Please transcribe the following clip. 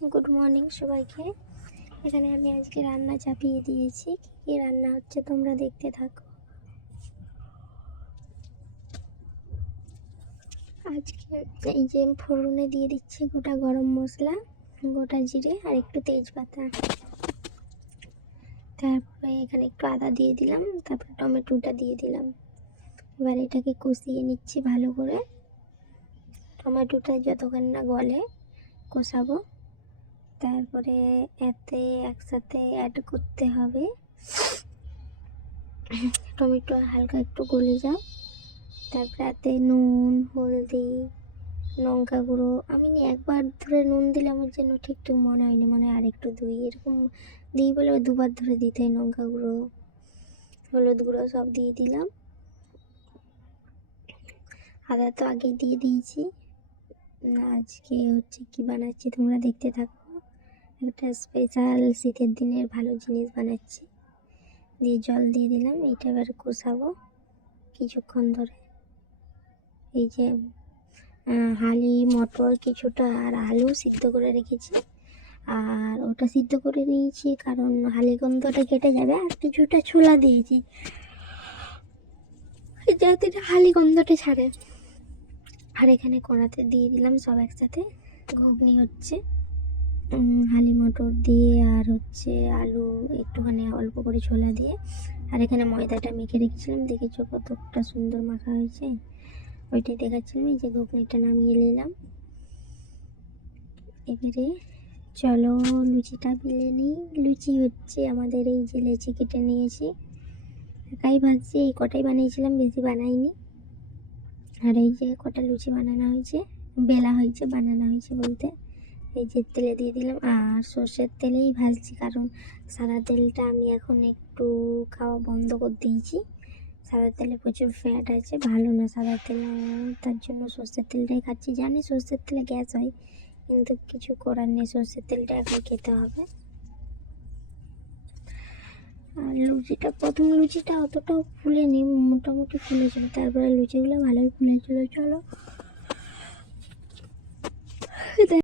Good morning সবাইকে। এখানে আমি আজকে রান্না চাপিয়ে দিয়েছি। কী রান্না হচ্ছে তোমরা দেখতে থাকো। আজকে এই যে ফোড়নে দিয়ে দিচ্ছি গোটা গরম মশলা, গোটা জিরে আর একটু তেজপাতা। তারপরে এখানে একটু আদা দিয়ে দিলাম, তারপরে টমেটোটা দিয়ে দিলাম। এবার এটাকে কষিয়ে নিচ্ছি ভালো করে। টমেটোটা যতক্ষণ না গলে কষাবো। তারপরে এতে একসাথে অ্যাড করতে হবে টমেটো হালকা একটু গলে যাও। তারপরে এতে নুন, হলদি, লঙ্কা গুঁড়ো। আমি একবার ধরে নুন দিলে আমার যেন ঠিক মনে হয়নি, মনে হয় আরেকটু দিই, এরকম দিই বলে দুবার ধরে দিতে হয়। লঙ্কা গুঁড়ো, হলুদ গুঁড়ো সব দিয়ে দিলাম। আদা তো আগে দিয়ে দিয়েছি। আজকে হচ্ছে কি বানাচ্ছি তোমরা দেখতে থাকো। একটা স্পেশাল শীতের দিনের ভালো জিনিস বানাচ্ছি। দিয়ে জল দিয়ে দিলাম। এইটা এবার কষাবো কিছুক্ষণ ধরে। এই যে হালি মটর কিছুটা আর আলু সিদ্ধ করে রেখেছি, আর ওটা সিদ্ধ করে নিয়েছি কারণ হালি গন্ধটা কেটে যাবে। আর কিছুটা ছোলা দিয়েছি যাতে হালি গন্ধটা ছাড়ে। আর এখানে কড়াতে দিয়ে দিলাম সব একসাথে। ঘুগনি হচ্ছে হালি মটর দিয়ে আর হচ্ছে আলু একটুখানি অল্প করে ছোলা দিয়ে। আর এখানে ময়দাটা মেখে রেখেছিলাম, দেখেছো কতটা সুন্দর মাখা হয়েছে, ওইটাই দেখাচ্ছিলাম। এই যে ঘুগনিটা নামিয়ে নিলাম। এবারে চলো লুচিটা বেলে নিই। লুচি হচ্ছে আমাদের এই যে লেচি কেটে নিয়েছি, একাই ভাজছি। এই কটাই বানিয়েছিলাম, বেশি বানাইনি। আর এই যে কটা লুচি বানানো হয়েছে, বেলা হয়েছে, বানানো হয়েছে বলতে। এই যে তেলে দিয়ে দিলাম, আর সর্ষের তেলেই ভাজছি কারণ সাদা তেলটা আমি এখন একটু খাওয়া বন্ধ করে দিয়েছি। সাদা তেলে প্রচুর ফ্যাট আছে, ভালো না সাদা তেল, তার জন্য সর্ষের তেলটাই খাচ্ছি। জানি সর্ষের তেলে গ্যাস হয়, কিন্তু কিছু করার নেই, সর্ষের তেলটা এখন খেতে হবে। আর প্রথম লুচিটা অতটাও ফুলেনি, মোটামুটি ফুলেছিল। তারপরে লুচিগুলো ভালোই ফুলেছিল। চলো